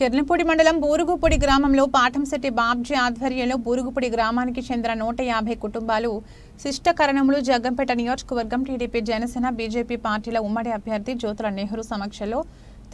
కిర్లంపూడి మండలం బూరుగుపూడి గ్రామంలో పాఠంశెట్టి బాబ్జీ ఆధ్వర్యంలో బూరుగుపూడి గ్రామానికి చెందిన నూట యాభై కుటుంబాలు శిష్టకరణములు జగ్గంపేట నియోజకవర్గం టీడీపీ జనసేన బీజేపీ పార్టీల ఉమ్మడి అభ్యర్థి జ్యోతుల నెహ్రూ సమక్షంలో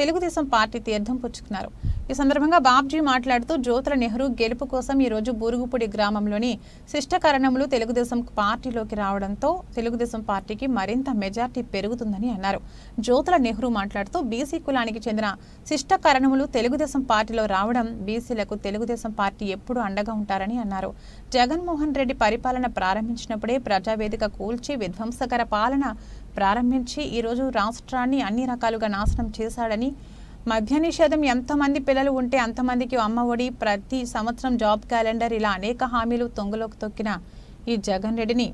తెలుగుదేశం పార్టీ తీర్థం పుచ్చుకున్నారు. ఈ సందర్భంగా బాబ్జీ మాట్లాడుతూ జ్యోతుల నెహ్రూ గెలుపు కోసం ఈరోజు బూరుగుపూడి గ్రామంలోని శిష్టకరణములు తెలుగుదేశం పార్టీలోకి రావడంతో తెలుగుదేశం పార్టీకి మరింత మెజార్టీ పెరుగుతుందని అన్నారు. జ్యోతుల నెహ్రూ మాట్లాడుతూ బీసీ కులానికి చెందిన శిష్టకరణములు తెలుగుదేశం పార్టీలో రావడం బీసీలకు తెలుగుదేశం పార్టీ ఎప్పుడూ అండగా ఉంటారని అన్నారు. జగన్మోహన్ రెడ్డి పరిపాలన ప్రారంభించినప్పుడే ప్రజావేదిక కూల్చి విధ్వంసకర పాలన ప్రారంభించి ఈరోజు రాష్ట్రాన్ని అన్ని రకాలుగా నాశనం చేశాడని మద్య నిషేధం ఎంతమంది పిల్లలు ఉంటే అంతమందికి అమ్మ ఒడి ప్రతి సంవత్సరం జాబ్ క్యాలెండర్ ఇలా అనేక హామీలు తొంగలోకి తొక్కిన ఈ జగన్ రెడ్డిని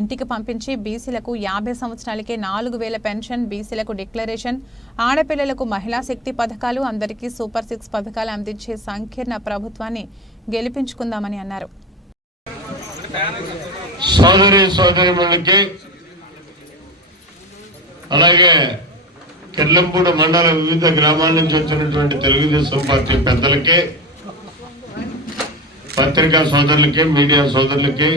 ఇంటికి పంపించి బీసీలకు యాభై సంవత్సరాలకే నాలుగు వేల పెన్షన్ బీసీలకు డిక్లరేషన్ ఆడపిల్లలకు మహిళా శక్తి పథకాలు అందరికీ సూపర్ సిక్స్ పథకాలు అందించే సంకీర్ణ ప్రభుత్వాన్ని గెలిపించుకుందామని అన్నారు. సోదరి సోదరి అలాగే కిర్లంపూడి మండల వివిధ గ్రామాల నుంచి వచ్చినటువంటి తెలుగుదేశం పార్టీ పెద్దలకి పత్రికా సోదరులకి మీడియా సోదరులకి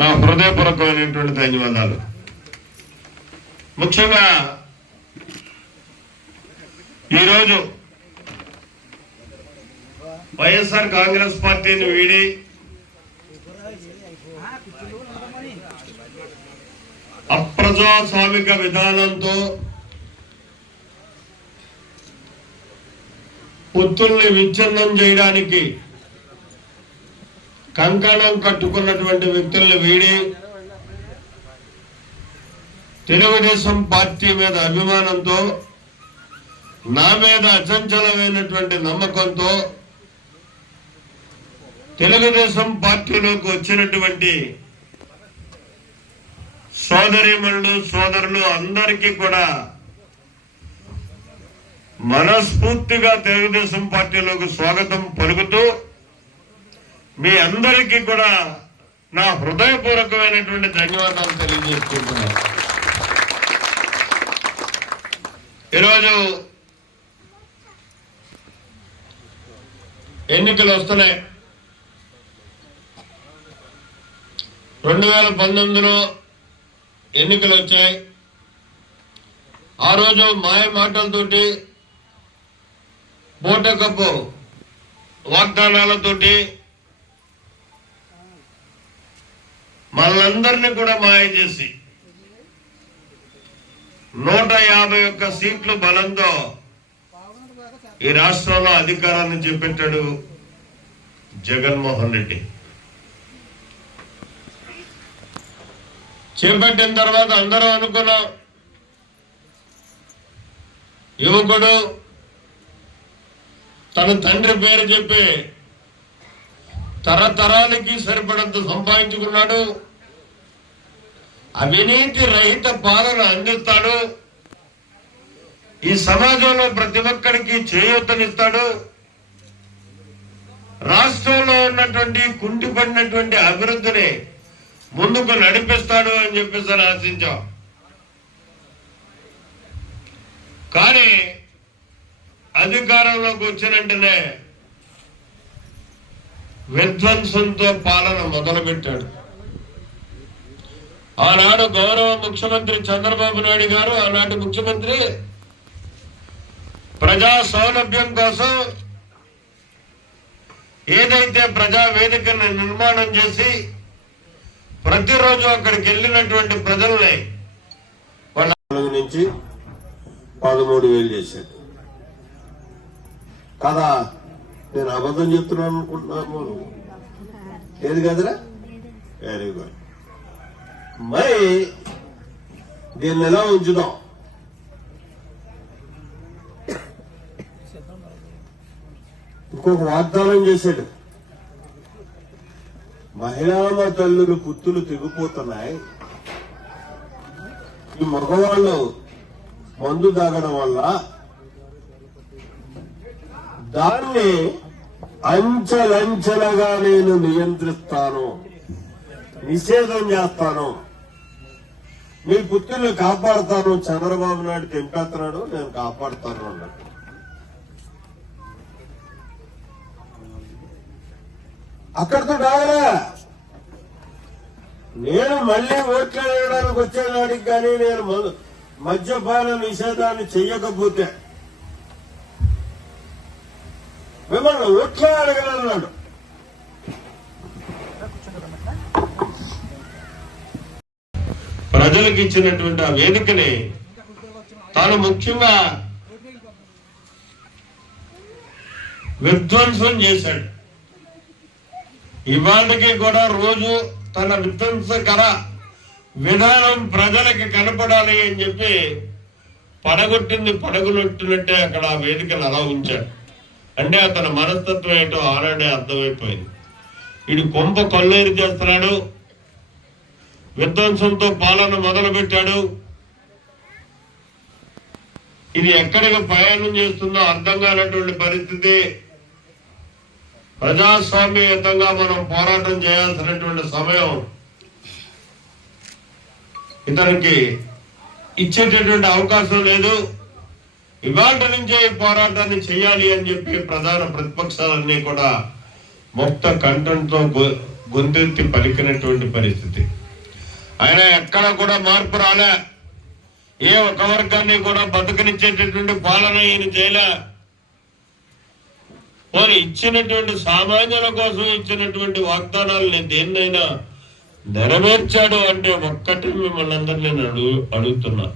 నా హృదయపూర్వకమైనటువంటి ధన్యవాదాలు. ముఖ్యంగా ఈరోజు వైఎస్ఆర్ కాంగ్రెస్ పార్టీని వీడి అప్రజాస్వామిక విధానంతో పుత్తుల్ని విచ్ఛిన్నం చేయడానికి కంకణం కట్టుకున్నటువంటి వ్యక్తుల్ని వీడి తెలుగుదేశం పార్టీ మీద అభిమానంతో నా మీద అచంచలమైనటువంటి నమ్మకంతో తెలుగుదేశం పార్టీలోకి వచ్చినటువంటి సోదరిమణులు సోదరులు అందరికీ కూడా మనస్ఫూర్తిగా తెలుగుదేశం పార్టీలోకి స్వాగతం పలుకుతూ మీ అందరికీ కూడా నా హృదయపూర్వకమైనటువంటి ధన్యవాదాలు తెలియజేసుకుంటున్నాను. ఈరోజు ఎన్నికలు వస్తున్నాయి. రెండు వేల పంతొమ్మిదిలో ఎన్నికలు వచ్చాయి ఆ రోజు మాయ మాటలతోటి బోటకప్పు వాగ్దానాలతోటి మనందరినీ కూడా మాయ చేసి నూట యాభై ఒక్క సీట్లు బలంతో ఈ రాష్ట్రంలో అధికారాన్ని చేపట్టాడు జగన్మోహన్ రెడ్డి. చేపట్టిన తర్వాత అందరూ అనుకున్నాం. యువకుడు తన తండ్రి పేరు చెప్పి తరతరాలకి సరిపడంత సంపాదించుకున్నాడు. అవినీతి రహిత పాలన అందిస్తాడు. ఈ సమాజంలో ప్రతి ఒక్కరికి చేయూతనిస్తాడు. రాష్ట్రంలో ఉన్నటువంటి కుంటిపడినటువంటి అభివృద్ధిని ముందుకు నడిపిస్తాడు అని చెప్పేసి ఆశించాం. కానీ అధికారంలోకి వచ్చిన వెంటనే విధ్వంసంతో పాలన మొదలుపెట్టాడు. ఆనాడు గౌరవ ముఖ్యమంత్రి చంద్రబాబు నాయుడు గారు ఆనాటి ముఖ్యమంత్రి ప్రజా సౌలభ్యం కోసం ఏదైతే ప్రజా వేదికను నిర్మాణం చేసి ప్రతిరోజు అక్కడికి వెళ్ళినటువంటి ప్రజల్ని నాలుగు నుంచి పదమూడు వేలు చేశాడు కదా నేను అబద్ధం చెప్తున్నాను అనుకుంటున్నాను. ఏది కదరా? వెరీ గుడ్ మరి దీన్ని ఎలా ఉంచుదాం? ఇంకొక వాగ్దానం చేశాడు. మహిళామ తల్లులు పుత్తులు తెగిపోతున్నాయి. ఈ మగవాళ్ళు మందు తాగడం వల్ల దాన్ని అంచెలంచెలుగా నేను నియంత్రిస్తాను నిషేధం చేస్తాను. మీ పుత్రుల్ని కాపాడుతాను. చంద్రబాబు నాయుడు తెంపేస్తున్నాడు నేను కాపాడుతాను అన్నాడు అక్కడితో రాగలే నేను మళ్ళీ ఓట్లు వేయడానికి వచ్చేనాడికి కానీ నేను మద్యపాన నిషేధాన్ని చెయ్యకపోతే మిమ్మల్ని ఓట్లే అడగలన్నాడు ప్రజలకు ఇచ్చినటువంటి ఆ వేదికని తాను ముఖ్యంగా విధ్వంసం చేశాడు. ఇవాళకి కూడా రోజు తన విధ్వంసకర విధానం ప్రజలకు కనపడాలి అని చెప్పి పడగొట్టింది పడగొట్టినట్టే అక్కడ ఆ వేదికను అలా ఉంచాడు. అంటే అతని మనస్తత్వం ఏంటో ఆనాడే అర్థమైపోయింది. ఇది కొంప కొల్లేరు చేస్తున్నాడు విధ్వంసంతో పాలన మొదలు పెట్టాడు ఇది ఎక్కడికి ప్రయాణం చేస్తుందో అర్థం కానటువంటి పరిస్థితి. ప్రజాస్వామ్యయుతంగా మనం పోరాటం చేయాల్సినటువంటి సమయం ఇతనికి ఇచ్చేటటువంటి అవకాశం లేదు. ఇవాళ నుంచే ఈ పోరాటాన్ని చేయాలి అని చెప్పి ప్రధాన ప్రతిపక్షాలన్నీ కూడా ముక్త కంఠంతో గొంతెత్తి పలికినటువంటి పరిస్థితి. ఆయన ఎక్కడ కూడా మార్పు రాలే. ఏ ఒక వర్గాన్ని కూడా బతుకనిచ్చేటటువంటి పాలన ఈయన చేయలే. మరి ఇచ్చినటువంటి సామాన్యుల కోసం ఇచ్చినటువంటి వాగ్దానాలు నేను దేన్నైనా నెరవేర్చాడు అంటే ఒక్కటి మిమ్మల్ని అందరినీ నేను అడుగు అడుగుతున్నా.